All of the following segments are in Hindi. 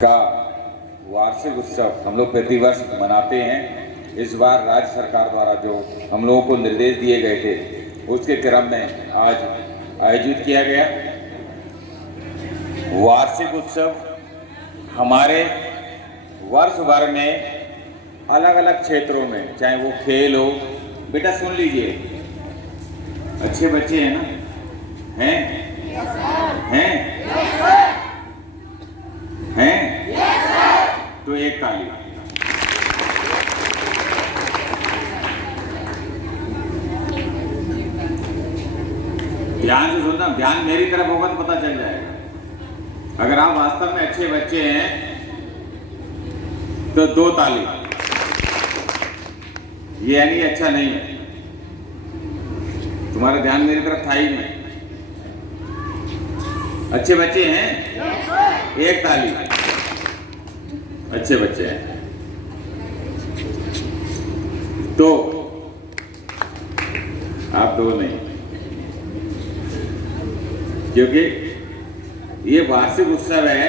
का वार्षिक उत्सव हम लोग प्रतिवर्ष मनाते हैं। इस बार राज्य सरकार द्वारा जो हम लोगों को निर्देश दिए गए थे उसके क्रम में आज आयोजित किया गया वार्षिक उत्सव। हमारे वर्ष भर में अलग अलग क्षेत्रों में, चाहे वो खेल हो, बेटा सुन लीजिए, अच्छे बच्चे हैं ना? हैं? तो एक ताली। ध्यान से सुनना, ध्यान मेरी तरफ होगा तो पता चल जाएगा। अगर आप वास्तव में अच्छे बच्चे हैं तो दो ताली। ये यानी अच्छा नहीं है, तुम्हारा ध्यान मेरी तरफ था ही नहीं। अच्छे बच्चे हैं, एक ताली। अच्छे बच्चे हैं तो आप दो नहीं, क्योंकि ये वार्षिक उत्सव है।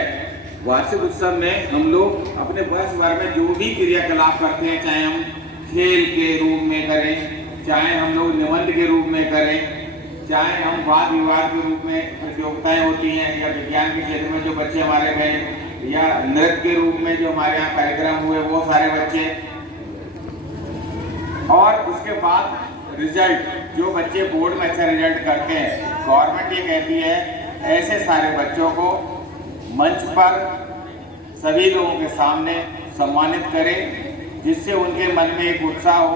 वार्षिक उत्सव में हम लोग अपने वर्ष भर में जो भी क्रियाकलाप करते हैं, चाहे हम खेल के रूप में करें, चाहे हम लोग निबंध के रूप में करें, चाहे हम वाद विवाद के रूप में प्रतियोगिताएं होती हैं, या विज्ञान के क्षेत्र में जो बच्चे हमारे गए, या नृत्य के रूप में जो हमारे यहाँ कार्यक्रम हुए वो सारे बच्चे, और उसके बाद रिजल्ट, जो बच्चे बोर्ड में अच्छा रिजल्ट करते हैं, गवर्नमेंट ये कहती है ऐसे सारे बच्चों को मंच पर सभी लोगों के सामने सम्मानित करें, जिससे उनके मन में एक उत्साह हो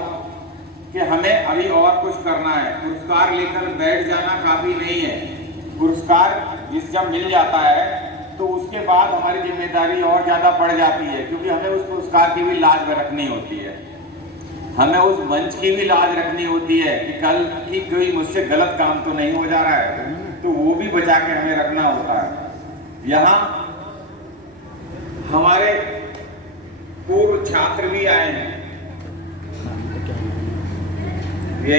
कि हमें अभी और कुछ करना है। पुरस्कार लेकर बैठ जाना काफ़ी नहीं है। पुरस्कार जब मिल जाता है तो उसके बाद हमारी जिम्मेदारी और ज़्यादा बढ़ जाती है, क्योंकि हमें उस पुरस्कार की भी लाज रखनी होती है, हमें उस मंच की भी लाज रखनी होती है कि कल की कोई मुझसे गलत काम तो नहीं हो जा रहा है, तो वो भी बचा के हमें रखना होता है। यहाँ हमारे पूर्व छात्र भी आए हैं, ये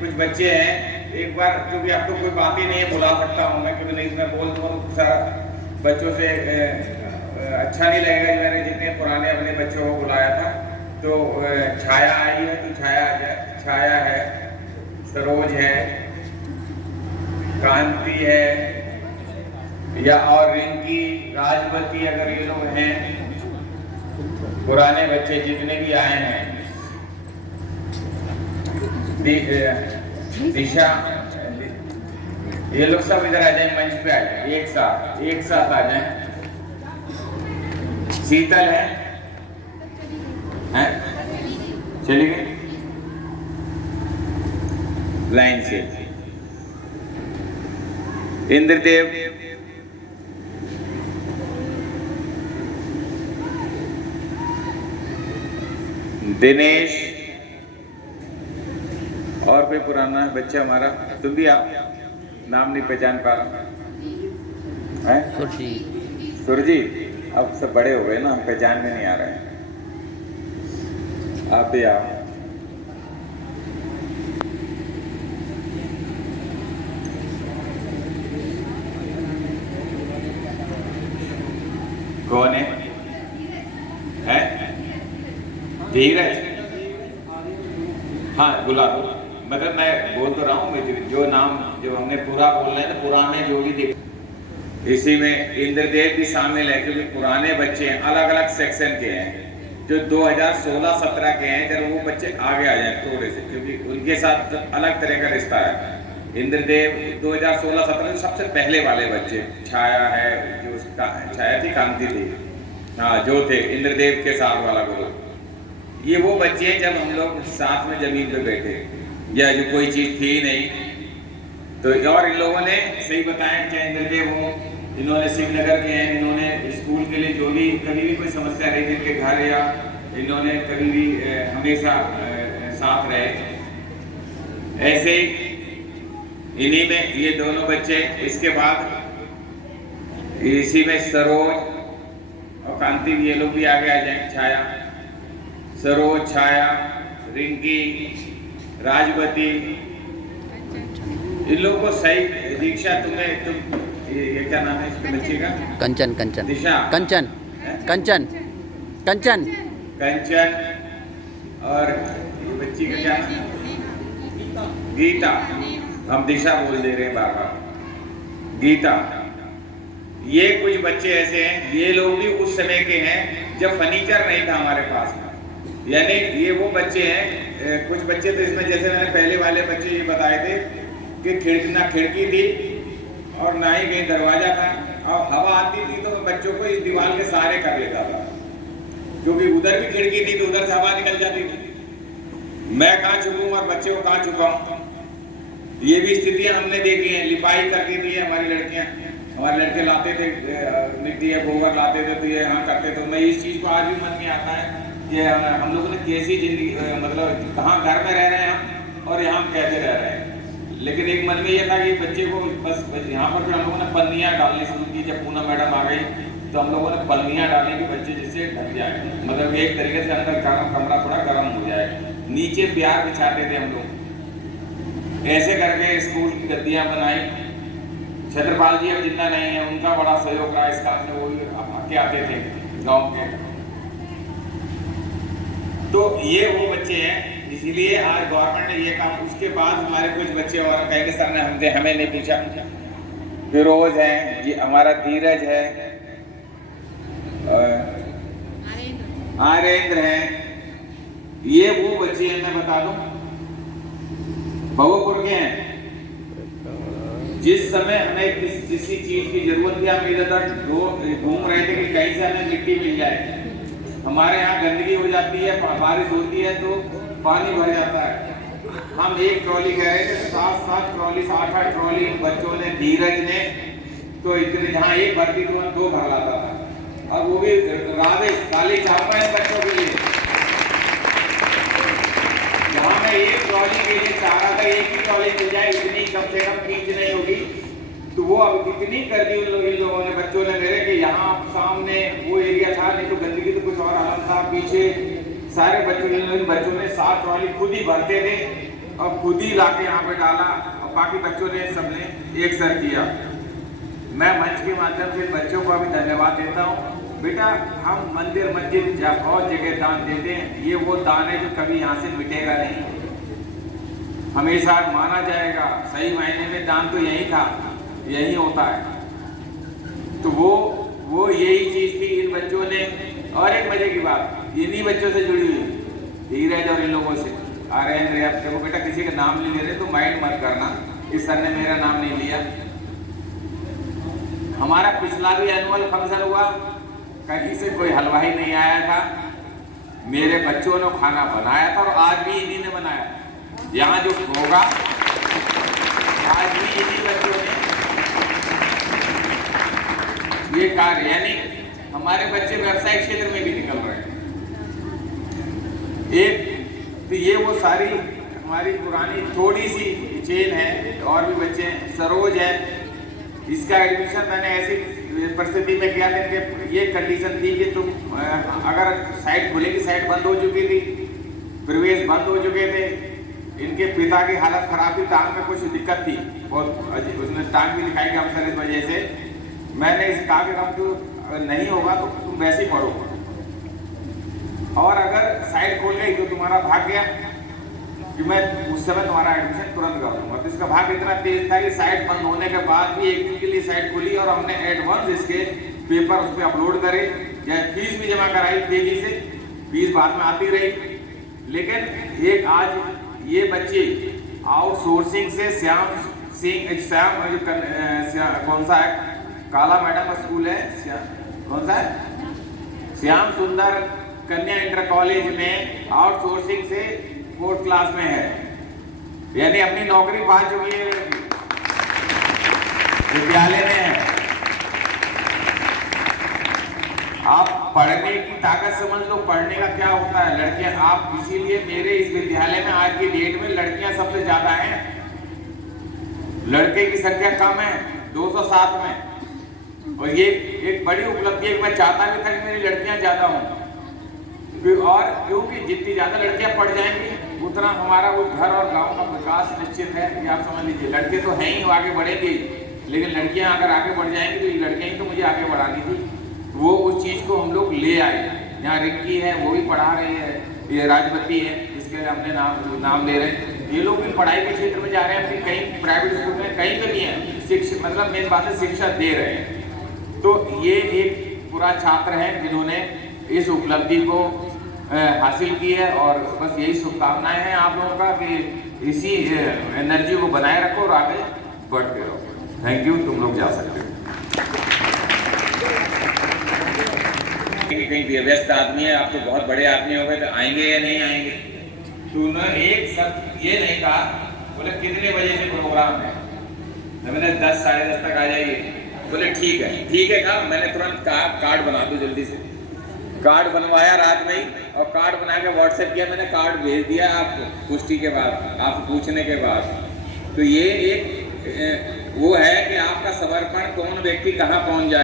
कुछ बच्चे हैं। एक बार, क्योंकि अब तो कोई बात ही नहीं है, बुला सकता हूँ मैं, क्योंकि नहीं इसमें बोल दूँ बच्चों से अच्छा नहीं लगेगा। मैंने जितने पुराने अपने बच्चों को बुलाया था, तो छाया आई है, तो छाया है, सरोज है, कांति है, या और रिंकी, राजवती, अगर ये लोग हैं पुराने बच्चे जितने भी आए हैं, दिशा, ये लोग सब इधर आ जाए, मंच पे आ जाए, एक साथ आ जाए। शीतल है? चली गई लाइन से। इंद्रदेव, दिनेश, और कोई पुराना बच्चा हमारा, तुम भी आप नाम नहीं पहचान पा रहा है? सुरजीत। अब सब बड़े हो गए ना, हम पहचान में नहीं आ रहे हैं। आप भी आओ। कौन है? धीरज। हाँ, बुला दो। मतलब मैं बोल तो रहा हूँ, जो नाम जो हमने पूरा बोल रहे हैं, पुराने जो भी दिख, इसी में इंद्रदेव भी शामिल है, क्योंकि पुराने बच्चे अलग अलग सेक्शन के हैं, जो 2016-17 के हैं। जब वो बच्चे आगे आ जाए थोड़े से, क्योंकि उनके साथ अलग तरह का रिश्ता है। इंद्रदेव 2016-17 सबसे पहले वाले बच्चे, छाया है, जो उसका छाया थी, कांति थी, हाँ, जो थे इंद्रदेव के साथ वाला ग्रुप, ये वो बच्चे हैं जब हम लोग साथ में जमीन पे बैठे, या जो कोई चीज़ थी नहीं, तो और इन लोगों ने सही बताया, चाहे इंद्रदेव हो, इन्होंने शिवनगर के हैं, इन्होंने स्कूल के लिए जो भी कभी भी कोई समस्या रही थी इनके घर, या इन्होंने कभी भी हमेशा साथ रहे। ऐसे ही इन्हीं में ये दोनों बच्चे, इसके बाद इसी में सरोज और कांति, ये लोग भी आगे आ जाए। छाया, सरोज, छाया, रिंकी, राजवती, इन लोगों को सही। दीक्षा, तुम ये क्या नाम है इसके बच्चे का? कंचन। दिशा, कंचन। कंचन कंचन कंचन, और ये बच्ची का क्या नाम? गीता। हम दिशा बोल दे रहे हैं बार बार, गीता। ये कुछ बच्चे ऐसे हैं, ये लोग भी उस समय के हैं जब फर्नीचर नहीं था हमारे पास में। यानी ये वो बच्चे हैं, कुछ बच्चे तो इसमें, जैसे मैंने पहले वाले बच्चे ये बताए थे कि ना खिड़की थी और ना ही कहीं दरवाजा था, और हवा आती थी तो बच्चों को इस दीवार के सहारे कर लेता था, क्योंकि उधर भी खिड़की थी तो उधर से हवा निकल जाती थी। मैं कहाँ छुपूँ और बच्चे को कहाँ छुपाऊँ? ये भी स्थितियाँ हमने देखी हैं। लिपाई करती थी हमारी लड़कियाँ, हमारे लड़के लाते थे मिट्टी या गोबर लाते थे तो ये यहाँ करते थे। मैं इस चीज़ को आज भी मन में आता है कि हम लोगों ने कैसी जिंदगी, मतलब कहाँ घर में रह रहे हैं हम और यहाँ कैसे रह रहे हैं। लेकिन एक मन में ये था कि बच्चे को बस यहाँ पर भी हम लोगों ने पन्नियाँ डालनी शुरू की। जब पूनम मैडम आ गई तो हम लोगों ने पन्नियाँ डाली कि बच्चे जिससे ढक जाए, मतलब एक तरीके से अंदर कमरा थोड़ा गर्म हो जाए। नीचे प्यार बिछाते थे हम लोग, ऐसे करके स्कूल की गद्दियाँ बनाई। छत्रपाल जी अब जिंदा नहीं है, उनका बड़ा सहयोग रहा इस काम में, वो आके आते थे गाँव के। तो ये वो बच्चे हैं, इसीलिए आज गवर्नमेंट ने ये काम। उसके बाद हमारे कुछ बच्चे और कहेंगे सर ने हमें नहीं पूछा। फिरोज है जी, हमारा धीरज है, आरेंद्र है, ये वो बच्चे हैं, मैं बता दूं भवपुर के हैं। जिस समय हमें किसी चीज की जरूरत थी, हम इधर तक घूम रहे थे कि कहीं से हमें मिट्टी मिल जाए। हमारे यहाँ गंदगी हो जाती है, बारिश होती है तो पानी भर जाता है। हम एक ट्रॉली कह रहे थे, 7 ट्रॉली 8 ट्रॉली बच्चों ने, धीरज ने, तो इतने जहाँ एक भरती थी वहाँ 2 भर लाता था। अब वो भी राधे काली चाहता है बच्चों के लिए। जहाँ मैं एक ट्रॉली के लिए चाह रहा था एक ही ट्रॉली मिल जाए, इतनी कम से कम खींच नहीं होगी, तो वो अब इतनी कर दी इन लोगों ने, बच्चों ने मेरे, कि यहाँ सामने वो एरिया था, नहीं तो गंदगी तो कुछ और हालत था। पीछे सारे बच्चों ने 7 ट्रॉली खुद ही भरते थे और खुद ही लाके यहाँ पे डाला, और बाकी बच्चों ने सबने एक सर किया। मैं मंच के माध्यम से बच्चों को भी धन्यवाद देता हूँ। बेटा, हम मंदिर मस्जिद बहुत जगह दान देते हैं, ये वो दान है जो कभी यहाँ से मिटेगा नहीं, हमेशा माना जाएगा। सही मायने में दान तो यही था, यही होता है। तो वो यही चीज थी इन बच्चों ने। और एक मजे की बात, इन्हीं बच्चों से जुड़ी हुई, धीरज और इन लोगों से। आरेंद्र, अब देखो बेटा, किसी का नाम नहीं ले रहे तो माइंड मत करना, इस सर ने मेरा नाम नहीं लिया। हमारा पिछला भी एनुअल फंक्शन हुआ, कहीं से कोई हलवाई नहीं आया था, मेरे बच्चों ने खाना बनाया था, और आज भी इन्हीं ने बनाया। यहाँ जो होगा आज भी इन्हीं बच्चों ने ये कार्य, यानी हमारे बच्चे व्यवसायिक क्षेत्र में भी निकल रहे हैं। एक तो ये वो सारी हमारी पुरानी थोड़ी सी चेन है। और भी बच्चे हैं, सरोज है, इसका एडमिशन मैंने ऐसी परिस्थिति में किया था कि ये कंडीशन थी कि तुम अगर साइट खुलेगी, साइट बंद हो चुकी थी, प्रवेश बंद हो चुके थे, इनके पिता की हालत खराब थी, टांग में कुछ दिक्कत थी बहुत, उसने टांग भी दिखाई कि हम सर इस वजह से मैंने इस कहा कि हम तो नहीं होगा तो तुम वैसे ही पढ़ो, और अगर साइट खोल गई तो तुम्हारा भाग्य कि मैं उस समय तुम्हारा एडमिशन तुरंत कर दूंगा। तो इसका भाग इतना तेज था कि साइट बंद होने के बाद भी एक दिन के लिए साइट खुली और हमने एडवांस इसके पेपर उस पर अपलोड करे, या फीस भी जमा कराई तेजी से, फीस बाद में आती रही। लेकिन एक आज ये बच्चे आउटसोर्सिंग से श्याम कौन सा है, काला मैडम का स्कूल है, कौन सा है, श्याम सुंदर कन्या इंटर कॉलेज में आउटसोर्सिंग से 4th क्लास में है, यानी अपनी नौकरी पा चुकी है, विद्यालय में है। आप पढ़ने की ताकत समझ लो, पढ़ने का क्या होता है। लड़कियां, आप इसीलिए मेरे इस विद्यालय में आज की डेट में लड़कियां सबसे ज्यादा हैं, लड़के की संख्या कम है 207 में। और ये एक बड़ी उपलब्धि है, मैं चाहता भी था कि मेरी लड़कियां ज्यादा हों, और क्योंकि जितनी ज्यादा लड़कियां पढ़ जाएंगी उतना हमारा वो घर और गांव का विकास निश्चित है। कि आप समझ लीजिए, लड़के तो हैं ही, वो आगे बढ़ेंगे, लेकिन लड़कियां अगर आगे बढ़ जाएंगी तो ये लड़कियां ही तो मुझे आगे बढ़ानी थी। वो उस चीज़ को हम लोग ले आए। यहाँ रिक्की है, वो भी पढ़ा रही है, ये राजवती है जिसके हमने नाम ले रहे हैं, ये लोग भी पढ़ाई के क्षेत्र में जा रहे हैं। अपनी कहीं प्राइवेट स्कूल में कहीं पे भी हैं, शिक्षा मतलब मेन बात है शिक्षा दे रहे हैं। तो ये एक पूरा छात्र हैं जिन्होंने इस उपलब्धि को हासिल की है, और बस यही शुभकामनाएं हैं आप लोगों का कि इसी एनर्जी को बनाए रखो और आगे बढ़ते रहो। थैंक यू, तुम लोग जा सकते हो। कहीं व्यस्त आदमी है, आप तो बहुत बड़े आदमी हो गए, तो आएंगे या नहीं आएंगे? तो उन्होंने एक शब्द ये नहीं कहा, बोले कितने बजे से प्रोग्राम है, तो मैंने 10 साढ़े 10 तक आ जाइए। बोले ठीक है कहा। मैंने तुरंत कहा कार्ड बना दो जल्दी से। कार्ड बनवाया रात में ही, और कार्ड बना के व्हाट्सएप किया। मैंने कार्ड भेज दिया आपको पुष्टि के बाद, आप पूछने के बाद। तो ये एक वो है कि आपका समर्पण कौन व्यक्ति कहाँ पहुँच जाए।